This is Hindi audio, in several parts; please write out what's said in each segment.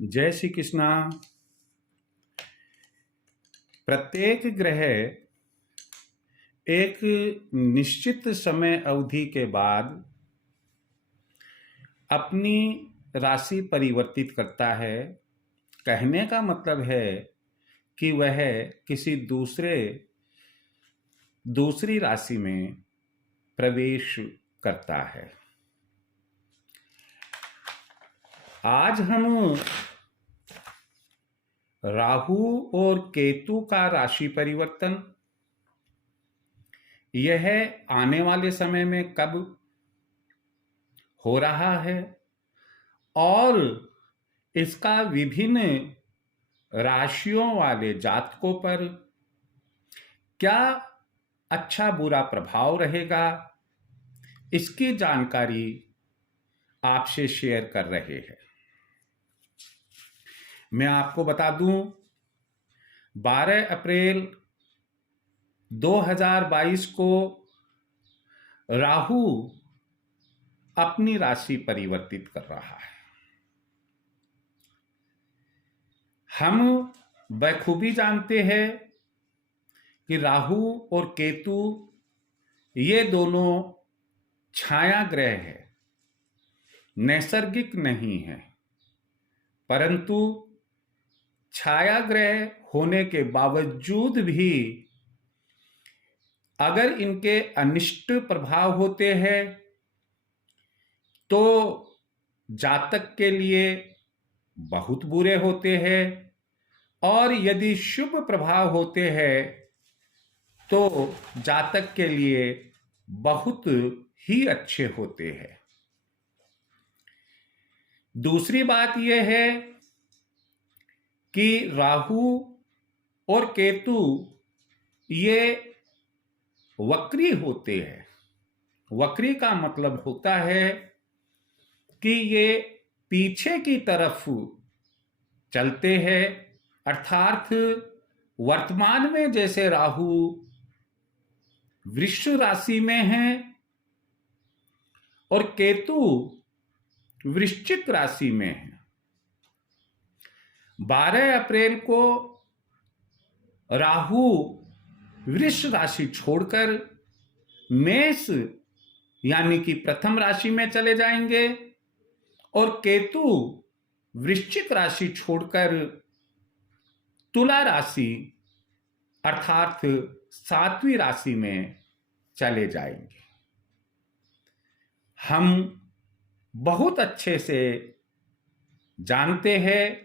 जय श्री कृष्णा। प्रत्येक ग्रह एक निश्चित समय अवधि के बाद अपनी राशि परिवर्तित करता है। कहने का मतलब है कि वह किसी दूसरी राशि में प्रवेश करता है। आज हम राहु और केतु का राशि परिवर्तन, यह आने वाले समय में कब हो रहा है और इसका विभिन्न राशियों वाले जातकों पर क्या अच्छा बुरा प्रभाव रहेगा, इसकी जानकारी आपसे शेयर कर रहे हैं। मैं आपको बता दूं, 12 अप्रैल 2022 को राहु अपनी राशि परिवर्तित कर रहा है। हम बखूबी जानते हैं कि राहु और केतु ये दोनों छाया ग्रह हैं, नैसर्गिक नहीं है, परंतु छाया ग्रह होने के बावजूद भी अगर इनके अनिष्ट प्रभाव होते हैं तो जातक के लिए बहुत बुरे होते हैं, और यदि शुभ प्रभाव होते हैं तो जातक के लिए बहुत ही अच्छे होते हैं। दूसरी बात यह है कि राहु और केतु ये वक्री होते हैं। वक्री का मतलब होता है कि ये पीछे की तरफ चलते हैं, अर्थात वर्तमान में जैसे राहु वृष राशि में है और केतु वृश्चिक राशि में है, 12 अप्रैल को राहु वृष राशि छोड़कर मेष यानी कि प्रथम राशि में चले जाएंगे और केतु वृश्चिक राशि छोड़कर तुला राशि अर्थात 7वीं राशि में चले जाएंगे। हम बहुत अच्छे से जानते हैं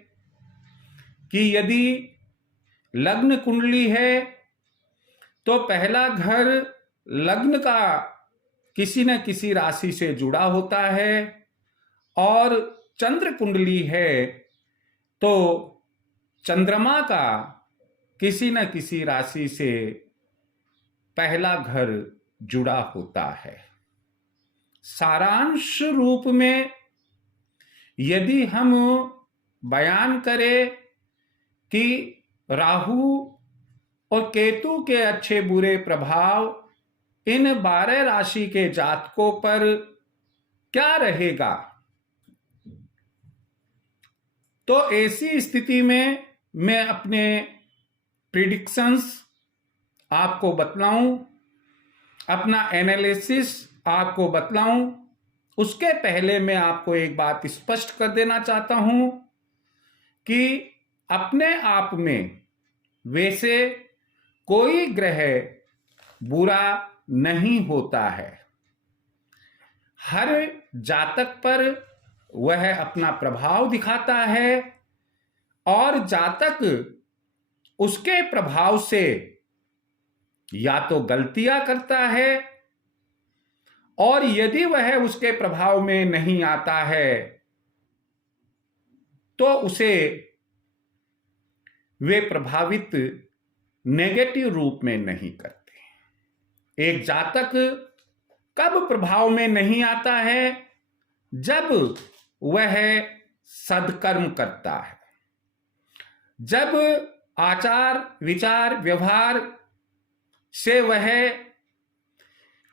कि यदि लग्न कुंडली है तो पहला घर लग्न का किसी न किसी राशि से जुड़ा होता है, और चंद्र कुंडली है तो चंद्रमा का किसी न किसी राशि से पहला घर जुड़ा होता है। सारांश रूप में यदि हम बयान करें कि राहु और केतु के अच्छे बुरे प्रभाव इन 12 राशि के जातकों पर क्या रहेगा, तो ऐसी स्थिति में मैं अपने प्रिडिक्शंस आपको बतलाऊं, अपना एनालिसिस आपको बतलाऊं, उसके पहले मैं आपको एक बात स्पष्ट कर देना चाहता हूं कि अपने आप में वैसे कोई ग्रह बुरा नहीं होता है। हर जातक पर वह अपना प्रभाव दिखाता है और जातक उसके प्रभाव से या तो गलतियां करता है, और यदि वह उसके प्रभाव में नहीं आता है तो उसे वे प्रभावित नेगेटिव रूप में नहीं करते। एक जातक कब प्रभाव में नहीं आता है, जब वह सद्कर्म करता है, जब आचार विचार व्यवहार से वह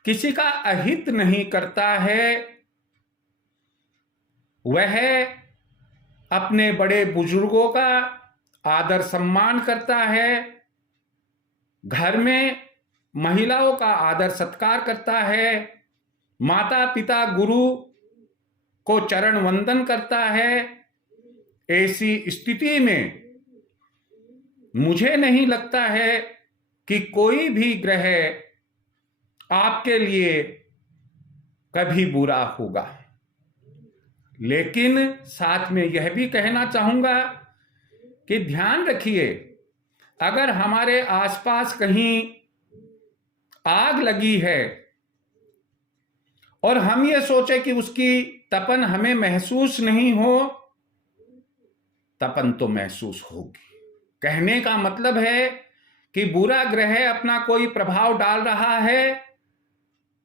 किसी का अहित नहीं करता है, वह अपने बड़े बुजुर्गों का आदर सम्मान करता है, घर में महिलाओं का आदर सत्कार करता है, माता पिता गुरु को चरण वंदन करता है। ऐसी स्थिति में मुझे नहीं लगता है कि कोई भी ग्रह आपके लिए कभी बुरा होगा। लेकिन साथ में यह भी कहना चाहूंगा कि ध्यान रखिए, अगर हमारे आसपास कहीं आग लगी है और हम ये सोचे कि उसकी तपन हमें महसूस नहीं हो, तपन तो महसूस होगी। कहने का मतलब है कि बुरा ग्रह अपना कोई प्रभाव डाल रहा है,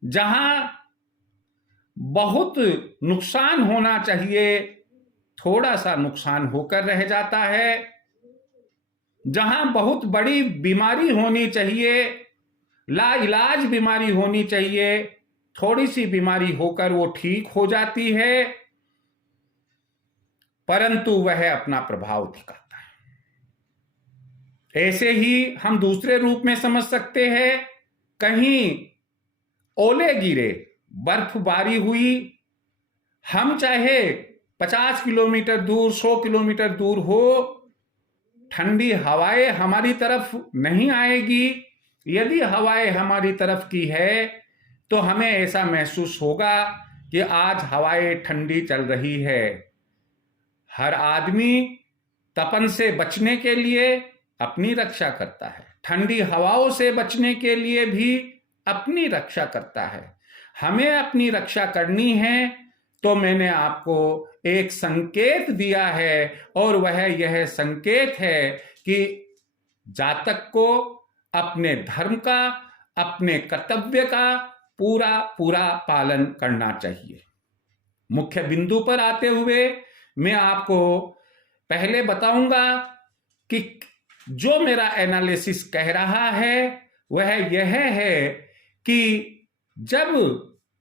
जहां बहुत नुकसान होना चाहिए थोड़ा सा नुकसान होकर रह जाता है, जहां बहुत बड़ी बीमारी होनी चाहिए, लाइलाज बीमारी होनी चाहिए, थोड़ी सी बीमारी होकर वो ठीक हो जाती है, परंतु वह अपना प्रभाव दिखाता है। ऐसे ही हम दूसरे रूप में समझ सकते हैं, कहीं ओले गिरे, बर्फबारी हुई, हम चाहे 50 किलोमीटर दूर, 100 किलोमीटर दूर हो, ठंडी हवाएं हमारी तरफ नहीं आएगी। यदि हवाएं हमारी तरफ की है तो हमें ऐसा महसूस होगा कि आज हवाएं ठंडी चल रही है। हर आदमी तपन से बचने के लिए अपनी रक्षा करता है, ठंडी हवाओं से बचने के लिए भी अपनी रक्षा करता है। हमें अपनी रक्षा करनी है तो मैंने आपको एक संकेत दिया है, और वह यह संकेत है कि जातक को अपने धर्म का, अपने कर्तव्य का पूरा पूरा पालन करना चाहिए। मुख्य बिंदु पर आते हुए मैं आपको पहले बताऊंगा कि जो मेरा एनालिसिस कह रहा है वह यह है कि जब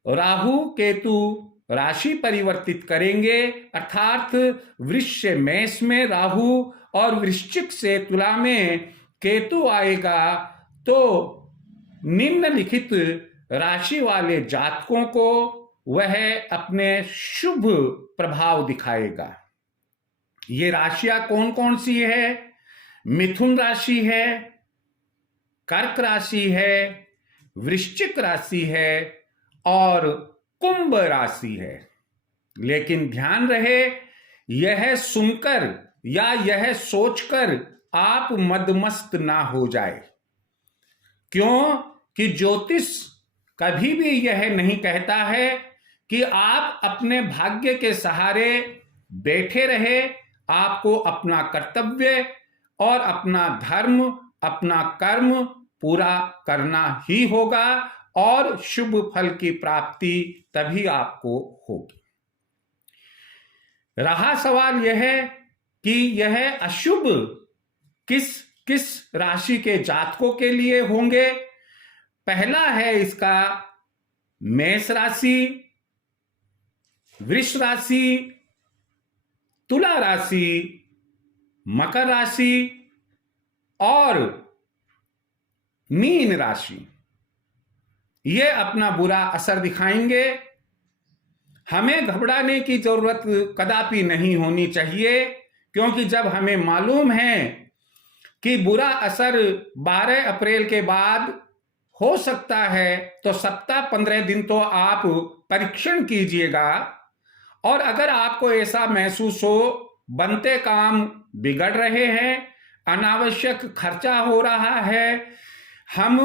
राहु केतु राशि परिवर्तित करेंगे, अर्थात वृष से मेष में राहु और वृश्चिक से तुला में केतु आएगा, तो निम्नलिखित राशि वाले जातकों को वह अपने शुभ प्रभाव दिखाएगा। ये राशियां कौन कौन सी है? मिथुन राशि है, कर्क राशि है, वृश्चिक राशि है और कुंभ राशि है। लेकिन ध्यान रहे, यह सुनकर या यह सोचकर आप मदमस्त ना हो जाए। क्यों? कि ज्योतिष कभी भी यह नहीं कहता है कि आप अपने भाग्य के सहारे बैठे रहे। आपको अपना कर्तव्य और अपना धर्म, अपना कर्म पूरा करना ही होगा और शुभ फल की प्राप्ति तभी आपको होगी। रहा सवाल यह कि यह अशुभ किस किस राशि के जातकों के लिए होंगे। पहला है इसका मेष राशि, वृष राशि, तुला राशि, मकर राशि और मीन राशि। ये अपना बुरा असर दिखाएंगे। हमें घबराने की जरूरत कदापि नहीं होनी चाहिए, क्योंकि जब हमें मालूम है कि बुरा असर 12 अप्रैल के बाद हो सकता है, तो सप्ताह 15 दिन तो आप परीक्षण कीजिएगा। और अगर आपको ऐसा महसूस हो बनते काम बिगड़ रहे हैं, अनावश्यक खर्चा हो रहा है, हम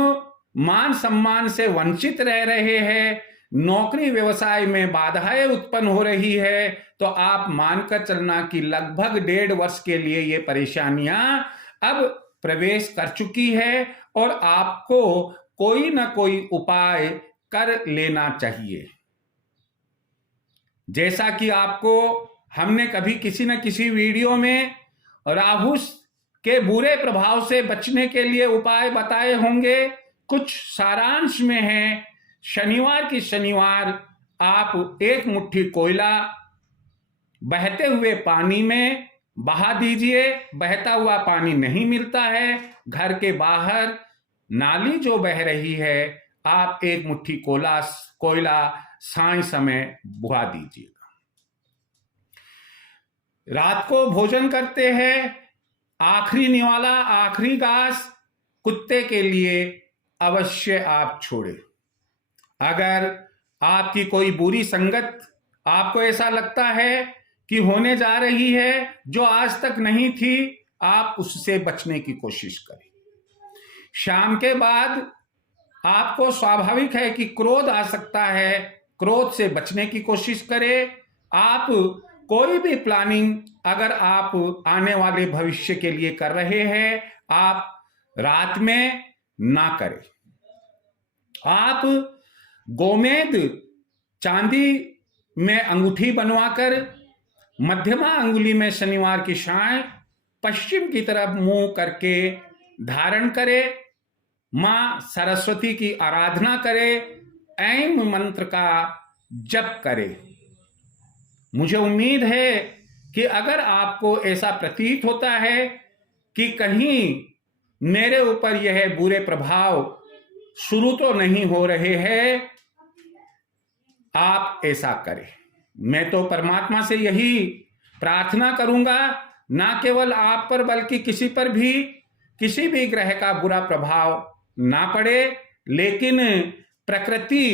मान सम्मान से वंचित रह रहे हैं, नौकरी व्यवसाय में बाधाएं उत्पन्न हो रही है, तो आप मानकर चलना कि लगभग 1.5 वर्ष के लिए ये परेशानियां अब प्रवेश कर चुकी है और आपको कोई ना कोई उपाय कर लेना चाहिए। जैसा कि आपको हमने कभी किसी न किसी वीडियो में राहु के बुरे प्रभाव से बचने के लिए उपाय बताए होंगे, कुछ सारांश में है। शनिवार की शनिवार आप 1 मुट्ठी कोयला बहते हुए पानी में बहा दीजिए, बहता हुआ पानी नहीं मिलता है, घर के बाहर नाली जो बह रही है, आप एक मुट्ठी कोयला साय समय बुहा दीजिएगा। रात को भोजन करते हैं, आखिरी निवाला, आखिरी घास कुत्ते के लिए अवश्य आप छोड़ें। अगर आपकी कोई बुरी संगत, आपको ऐसा लगता है कि होने जा रही है जो आज तक नहीं थी, आप उससे बचने की कोशिश करें। शाम के बाद आपको स्वाभाविक है कि क्रोध आ सकता है, क्रोध से बचने की कोशिश करें। आप कोई भी प्लानिंग अगर आप आने वाले भविष्य के लिए कर रहे हैं, आप रात में ना करें। आप गोमेद चांदी में अंगूठी बनवाकर मध्यमा अंगुली में शनिवार की शाम पश्चिम की तरफ मुंह करके धारण करें। मां सरस्वती की आराधना करें, ऐम मंत्र का जप करें। मुझे उम्मीद है कि अगर आपको ऐसा प्रतीत होता है कि कहीं मेरे ऊपर यह बुरे प्रभाव शुरू तो नहीं हो रहे हैं, आप ऐसा करें। मैं तो परमात्मा से यही प्रार्थना करूंगा, ना केवल आप पर बल्कि किसी भी ग्रह का बुरा प्रभाव ना पड़े, लेकिन प्रकृति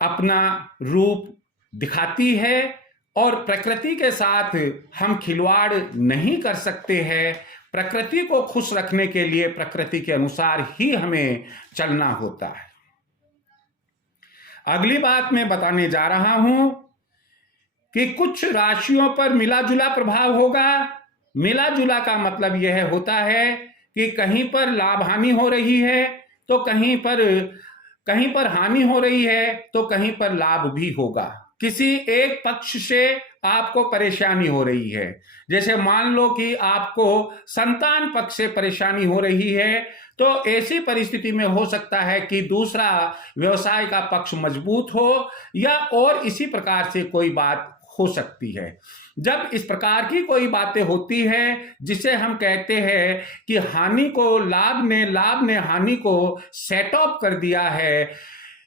अपना रूप दिखाती है और प्रकृति के साथ हम खिलवाड़ नहीं कर सकते हैं। प्रकृति को खुश रखने के लिए प्रकृति के अनुसार ही हमें चलना होता है। अगली बात मैं बताने जा रहा हूं कि कुछ राशियों पर मिला जुला प्रभाव होगा। मिला जुला का मतलब यह होता है कि कहीं पर लाभ हानि हो रही है तो कहीं पर हानि हो रही है तो कहीं पर लाभ भी होगा। किसी एक पक्ष से आपको परेशानी हो रही है, जैसे मान लो कि आपको संतान पक्ष से परेशानी हो रही है, तो ऐसी परिस्थिति में हो सकता है कि दूसरा व्यवसाय का पक्ष मजबूत हो या और इसी प्रकार से कोई बात हो सकती है। जब इस प्रकार की कोई बातें होती है जिसे हम कहते हैं कि हानि को लाभ ने हानि को सेट ऑफ कर दिया है,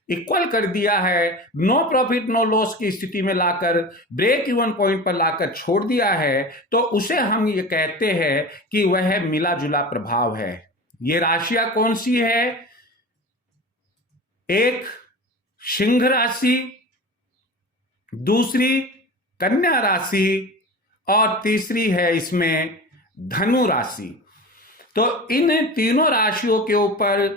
इक्वल कर दिया है, नो प्रॉफिट नो लॉस की स्थिति में लाकर ब्रेक इवन पॉइंट पर लाकर छोड़ दिया है, तो उसे हम ये कहते हैं कि वह मिला जुला प्रभाव है। ये राशियां कौन सी है? एक सिंह राशि, दूसरी कन्या राशि और तीसरी है इसमें धनु राशि। तो इन तीनों राशियों के ऊपर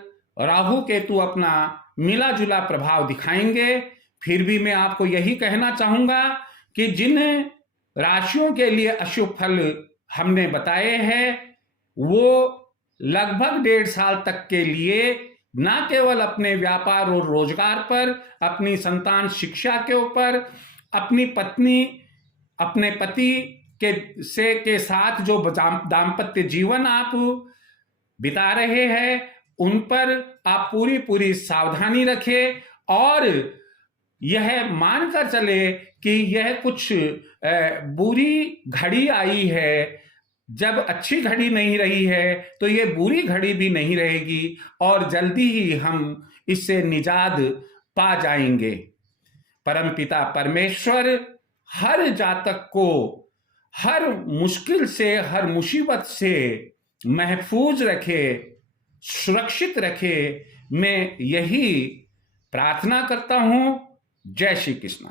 राहु केतु अपना मिला जुला प्रभाव दिखाएंगे। फिर भी मैं आपको यही कहना चाहूंगा कि जिन राशियों के लिए अशुभ फल हमने बताए हैं, वो लगभग 1.5 साल तक के लिए ना केवल अपने व्यापार और रोजगार पर, अपनी संतान शिक्षा के ऊपर, अपनी पत्नी अपने पति के साथ जो दाम्पत्य जीवन आप बिता रहे हैं, उन पर आप पूरी सावधानी रखें और यह मानकर चले कि यह कुछ बुरी घड़ी आई है। जब अच्छी घड़ी नहीं रही है तो ये बुरी घड़ी भी नहीं रहेगी और जल्दी ही हम इससे निजात पा जाएंगे। परमपिता परमेश्वर हर जातक को हर मुश्किल से, हर मुसीबत से महफूज रखे, सुरक्षित रखे। मैं यही प्रार्थना करता हूं। जय श्री कृष्ण।